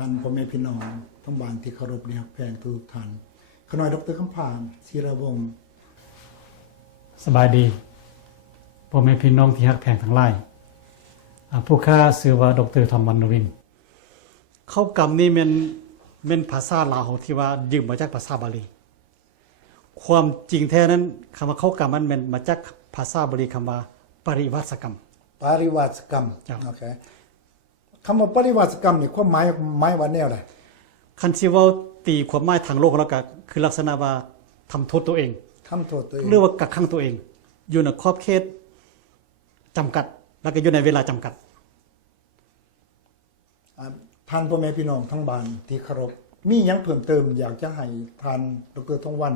ท่านพ่อแม่พี่น้องทั้งบ้านที่เคารพรักแพงทุกท่านขน้อยดร.คำพานศิรวงศ์สบายดีพ่อแม่พี่น้องที่ฮักแพงทั้งหลายผู้ข้าชื่อว่าดร.ธรรมวรรณวินเข้ากรรมนี่เป็นภาษาลาวที่ว่ายืมมาจากภาษาบาลีความจริงแท้นั้นคำว่าเข้ากรรมมันเป็นมาจากภาษาบาลีคำว่าปริวัติกรรมปริวัติกรรมโอเคคำว่าปริวัติกรรมนี่ความหมายว่าแนวใดคันสิเว้าตีความหมายทางโลกแล้วก็คือลักษณะว่าทำโทษตัวเองทำโทษตัวเองหรือว่ากักขังตัวเองอยู่ในขอบเขตจำกัดแล้วก็อยู่ในเวลาจำกัดท่านพ่อแม่พี่น้องทั้งบ้านที่เคารพมีหยังเพิ่มเติมอยากจะให้ท่านดร.ทองวัน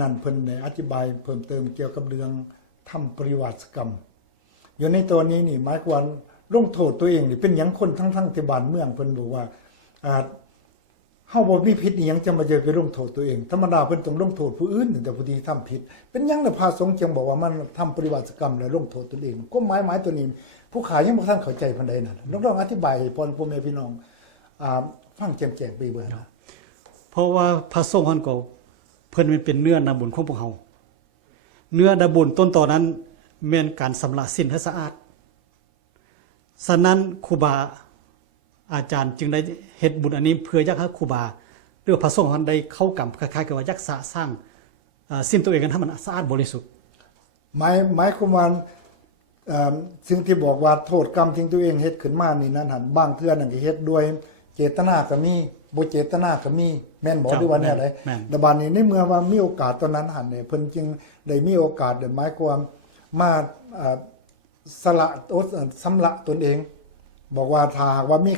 นั่นเพิ่นได้อธิบายเพิ่มเติมเกี่ยวกับเรื่องทำปริวัติกรรมอยู่ในตัวนี้นี่หมายความลงโทษตัวเองนี่เป็นหยังคนทั้งที่บ้านเมืองเพิ่นบอกว่าเฮาบ่มีผิดอีหยังจะมาเจอไปลงโทษตัวเองธรรมดาเพิ่นต้องลงโทษผู้อื่นแต่ผู้ที่ทำผิดเป็นหยังล่ะพระสงฆ์จึงบอกว่ามันทำปริวัติกรรมแล้วลงโทษตัวเองก็หมายตัวนี้ผู้ขายยังบ่ทันเข้าใจปานใดนั่นลองอธิบายให้พ่อแม่พี่น้องฟังแจ่มๆไปเบิ่งเพราะว่าพระสงฆ์ท่านก็เพิ่นเป็นเนื้อนาบุญของพวกเฮาเนื้อนาบุญต้นต่อนั้นแม่นการสำระศีลให้สะอาดฉะนั้นครูบาอาจารย์จึงได้เฮ็ดบุญอันนี้เพื่ออยากให้ครูบาหรือพระสงฆ์ท่านได้เข้ากรรมคล้ายๆกับว่ายักษะสร้างศีลตัวเองกันให้มันสะอาดบริสุทธิ์หมายความว่าสิ่งที่บอกว่าโทษกรรมที่ตัวเองเฮ็ดขึ้นมานี่นั้นหั่นบางเทื่อนั่นก็เฮ็ดด้วยเจตนาก็มีบ่เจตนาก็มีแม่นบ่หรือว่าแนวใดแต่บัดนี้ในเมื่อว่ามีโอกาสตอนนั้นหั่นเนี่ยเพิ่นจึงได้มีโอกาสได้หมายความมาสละสำละตนเองบอกว่าถ้าหากว่ามี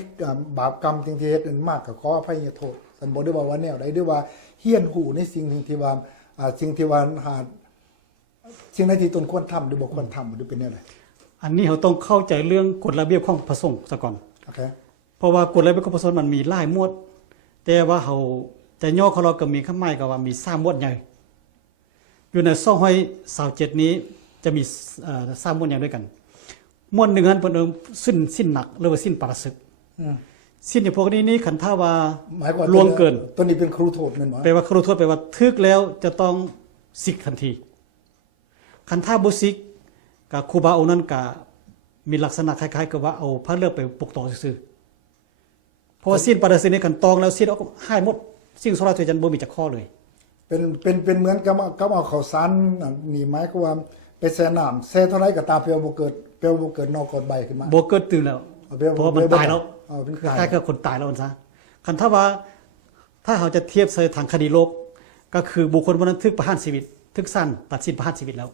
บาปกรรมที่เฮ็ดนั้นมากก็ขออภัยโทษท่านบ่ได้ว่าแนวใดหรือว่าเฮียนหูในสิ่งที่ว่าสิ่งที่ว่าสิ่งใดที่ตนควรทำหรือบ่ควรทำหรือเป็นแนวใดอันนี้เราต้องเข้าใจเรื่องกฎระเบียบของพระสงฆ์ซะก่อนโอเคเพราะว่ากฎระเบียบของพระสงฆ์มันมีหลายหมวดแต่ว่าเขาจะย่อเขาเราก็มีข้างในก็ว่ามี3หมวดใหญ่อยู่ใน227นี้จะมี3หมวดใหญ่ด้วยกันหมวดหนึ่งนั้นเป็นสิ้นหนักหรือว่าสิ้นปราศึกสิ้นอย่างพวกนี้นี่ขันท่าว่าล่วงเกินตัวนี้เป็นครูโทษแม่นบ่แปลว่าครูโทษแปลว่าทึกแล้วจะต้องสิกทันทีขันท่าบ่สิกกับครูบาองค์นั้นก็มีลักษณะคล้ายๆกับว่าเอาผ้าเลือกไปปกต่อซื่อเพราะว่าสิ้นปราศึกนี่ขันตองแล้วสิ้นเอาให้หมดสิ่งโซลาร์เซลล์จันทร์บ่มีจักข้อเลยเป็นเหมือนกับเอาข้าวสารนี่หมายความว่าไปแช่น้ำแช่เท่าไรก็ตามเปลวบ่เกิดนอกกอดใบขึ้นมาบ่เกิดตื่นแล้วเพราะมันตายแล้วคล้ายๆกับคนตายแล้วซะคันถ้าว่าถ้าเราจะเทียบใส่ทางคดีโลกก็คือบุคคลคนนั้นทึกประหารชีวิตทึกสั้นตัดสินประหารชีวิตแล้ว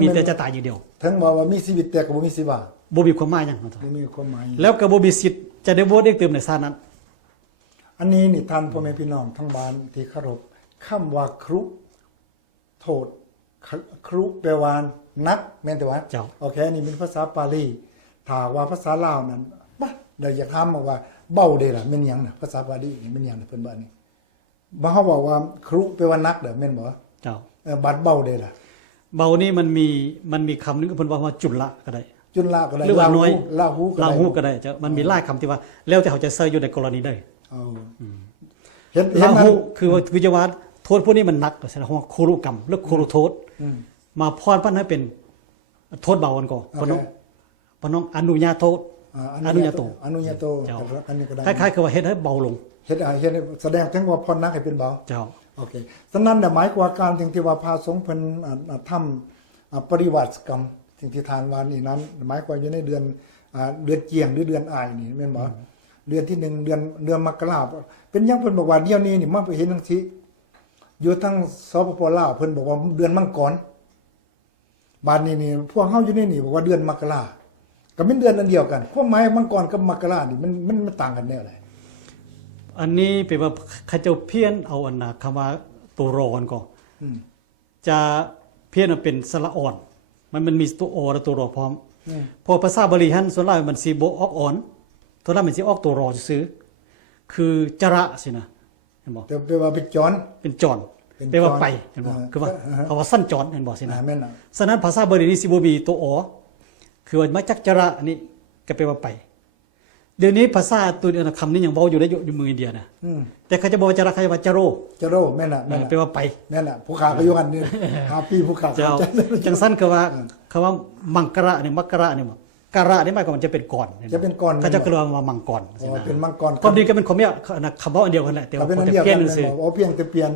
มีแต่จะตายอย่างเดียวทั้งว่ามีชีวิตแต่ก็บ่มีชีวาบ่มีความหมายหยังบ่มีความหมายแล้วก็บ่มีสิทธิ์จะได้โหวตได้เติมในศาลนั้นอันนี้นี่ท่านพ่อแม่พี่น้องทั้งบ้านที่เคารพคำว่าครุโทษครุแปลว่านักแม่นแต่ว่าโอเคนี่เป็นภาษาปาลีถ้าว่าภาษาลาวนั้นบ่ได้อยากถามว่าเบาเด้ล่ะแม่นหยังน่ะภาษาปาลีนี่แม่นหยังเพิ่นว่านี่บ่เฮาบอกว่าครุแปลว่านักเด้อแม่นบ่เจ้าบัดเบาเด้ล่ะเบานี่มันมีคำนึงเพิ่นว่าจุลละก็ได้จุลละก็ได้หรือว่าน้อยลาหูก็ได้เจ้ามันมีหลายคำที่ว่าแล้วแต่เขาจะใส่อยู่ในกรณีได้เห็นลาหูคือวิจารณ์โทษพวกนี้มันหนักแสดงว่าโครุกรรมหรือโครุโทษมาพรพันให้เป็นโทษเบากันก่อนพน้องอนุญาโทษอนุญาโตอันนี้ก็ได้คล้ายๆคือว่าเฮ็ดให้เบาลงเฮ็ดแสดงถึงว่าพรนักให้เป็นเบาเจ้าโอเคฉะนั้นหมายความว่าการที่ว่าพระสงฆ์เพิ่นทำปริวัติกรรมสิ่งที่ทานวานนี่นั้นหมายความอยู่ในเดือนเจียงหรือเดือนอ้ายนี่แม่นบ่เดือนที่1เดือนมกราคมเป็นยังเพิ่นบอกว่าเดี๋ยวนี้นี่มาไปเห็นจังซี่อยู่ทั้งสปปลาวเพิ่นบอกว่าเดือนมังกรบ้านนี้นี่พวกเฮาอยู่ในนี่บอกว่าเดือนมกราก็เป็นเดือนอันเดียวกันความหมายมังกรกับมกรานี่มันต่างกันแนวใดอันนี้เป็นว่าเขาเจ้าเพี้ยนเอาอันน่ะคำว่าตัวรอนก่อนจะเพี้ยนเป็นสระอ่อนมันมีตัวอและตัวรอพร้อมพอภาษาบาลีฮั่นส่วนหลายมันสิบ่ออกอ่อนตัวนั้นมันสิออกตัวรอซื่อคือจระสินะเห็นบ่แปลว่าเป็นจอนแปลว่าไปเห็นบ่คือว่าเขาว่าสั้นจอนเห็นบ่สินะแม่นน่ะฉะนั้นภาษาบาลีนี่สิบ่มีตัวอคือว่ามาจากจระอันนี้ก็แปลว่าไป เดี๋ยวนี้ภาษาตัวนี้คำนี้ยังเว้าอยู่ในอยู่เมืองอินเดียนะ อืม แต่เขาจะบอกว่าจะรักเขาจะว่าจาโร จะโรแม่นน่ะแม่นน่ะ แปลว่าไป แม่นน่ะผู้ขาก็อยู่กันนี่หาปีผู้ขา เจ้า จะ จังสั้นคือว่าคำว่ามังกระเนี่ยมังกระเนี่ยมั้งการะนี่หมายความว่าจะเป็นก่อน จะเป็นก่อน เขาจะกลัวว่ามังกร อ๋อเป็นมังกร ความดีก็เป็นคำเนี้ยคำว่าอันเดียวกันแหละแต่ว่า เป็นอัน จะ เดียว เปลี่ กั ยน น หนังสือ อ๋อเพียงแต่เปลี่ยน